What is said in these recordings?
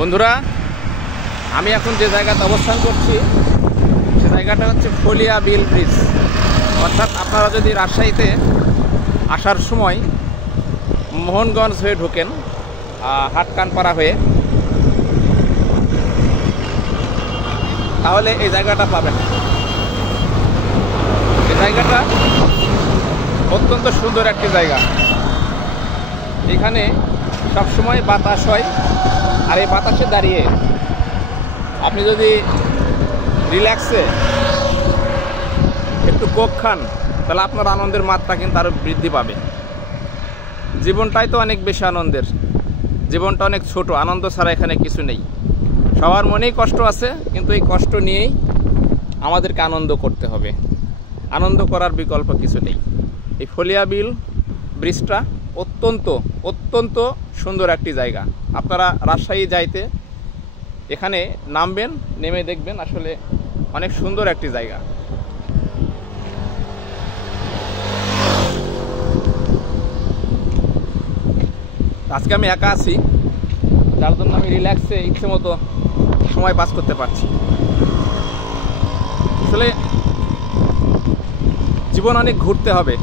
বন্ধুরা, আমি এখন যে জায়গাতে অবস্থান করছি সে জায়গাটা হচ্ছে ফলিয়া বিল ব্রিজ। অর্থাৎ আপনারা যদি রাজশাহীতে আসার সময় মোহনগঞ্জ হয়ে ঢোকেন, হাটকানপাড়া হয়ে, তাহলে এই জায়গাটা পাবেন। এই জায়গাটা অত্যন্ত সুন্দর একটি জায়গা। এখানে সবসময় বাতাস হয়, আর এই বাতাসে দাঁড়িয়ে আপনি যদি রিল্যাক্সে একটু কোক খান তাহলে আপনার আনন্দের মাত্রা কিন্তু আরও বৃদ্ধি পাবে। জীবনটাই তো অনেক বেশি আনন্দের, জীবনটা অনেক ছোট, আনন্দ ছাড়া এখানে কিছু নেই। সবার মনেই কষ্ট আছে, কিন্তু এই কষ্ট নিয়েই আমাদেরকে আনন্দ করতে হবে। আনন্দ করার বিকল্প কিছু নেই। এই ফলিয়া বিল ব্রিজটা অত্যন্ত সুন্দর একটি জায়গা। আপনারা রাজশাহী যাইতে এখানে নামবেন, নেমে দেখবেন আসলে অনেক সুন্দর একটি জায়গা। আজকে আমি একা আছি, যার জন্য আমি রিল্যাক্সে ইচ্ছে মতো সময় পাস করতে পারছি। আসলে জীবন অনেক ঘুরতে হবে,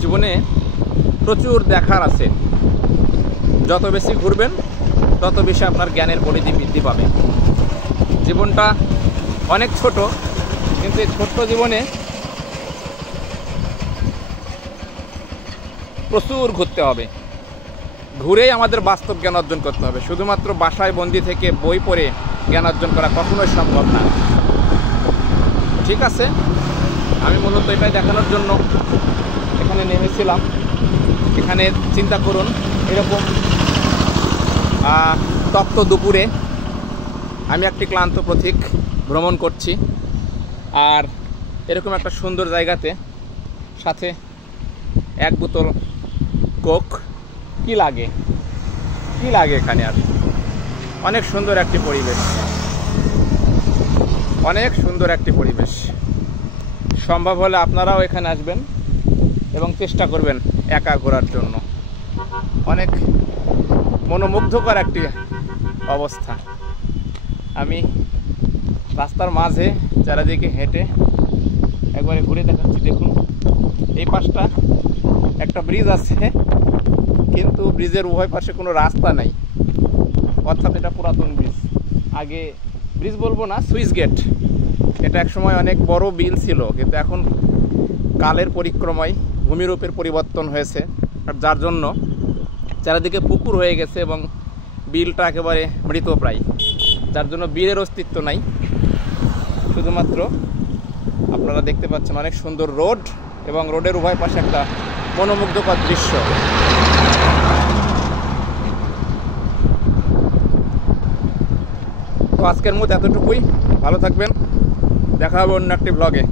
জীবনে প্রচুর দেখার আছে। যত বেশি ঘুরবেন তত বেশি আপনার জ্ঞানের পরিধি বৃদ্ধি পাবে। জীবনটা অনেক ছোট, কিন্তু এই ছোট্ট জীবনে প্রচুর ঘুরতে হবে। ঘুরেই আমাদের বাস্তব জ্ঞান অর্জন করতে হবে। শুধুমাত্র বাসায় বন্দি থেকে বই পড়ে জ্ঞান অর্জন করা কখনোই সম্ভব না। ঠিক আছে, আমি মূলত এটাই দেখানোর জন্য এখানে নেমেছিলাম। এখানে চিন্তা করুন, এরকম তপ্ত দুপুরে আমি একটি ক্লান্ত পথিক ভ্রমণ করছি, আর এরকম একটা সুন্দর জায়গাতে সাথে এক বোতল কোক। কি লাগে এখানে? আর অনেক সুন্দর একটি পরিবেশ, অনেক সুন্দর একটি পরিবেশ। সম্ভব হলে আপনারাও এখানে আসবেন এবং চেষ্টা করবেন একা ঘোরার জন্য। অনেক মনোমুগ্ধকর একটি অবস্থা। আমি রাস্তার মাঝে চারিদিকে হেঁটে একবারে ঘুরে দেখাচ্ছি। দেখুন, এই পাশটা একটা ব্রিজ আছে, কিন্তু ব্রিজের উভয় পাশে কোনো রাস্তা নাই। অর্থাৎ এটা পুরাতন ব্রিজ। আগে ব্রিজ বলবো না, সুইচ গেট। এটা একসময় অনেক বড় বিল ছিল, কিন্তু এখন কালের পরিক্রমায় ভূমিরূপের পরিবর্তন হয়েছে, আর যার জন্য চারিদিকে পুকুর হয়ে গেছে এবং বিলটা একেবারে মৃতপ্রায়। যার জন্য বিলের অস্তিত্ব নাই। শুধুমাত্র আপনারা দেখতে পাচ্ছেন অনেক সুন্দর রোড, এবং রোডের উভয় পাশে একটা মনোমুগ্ধকর দৃশ্য। তো আজকের মতো এতটুকুই। ভালো থাকবেন, দেখা হবে অন্য একটি ব্লগে।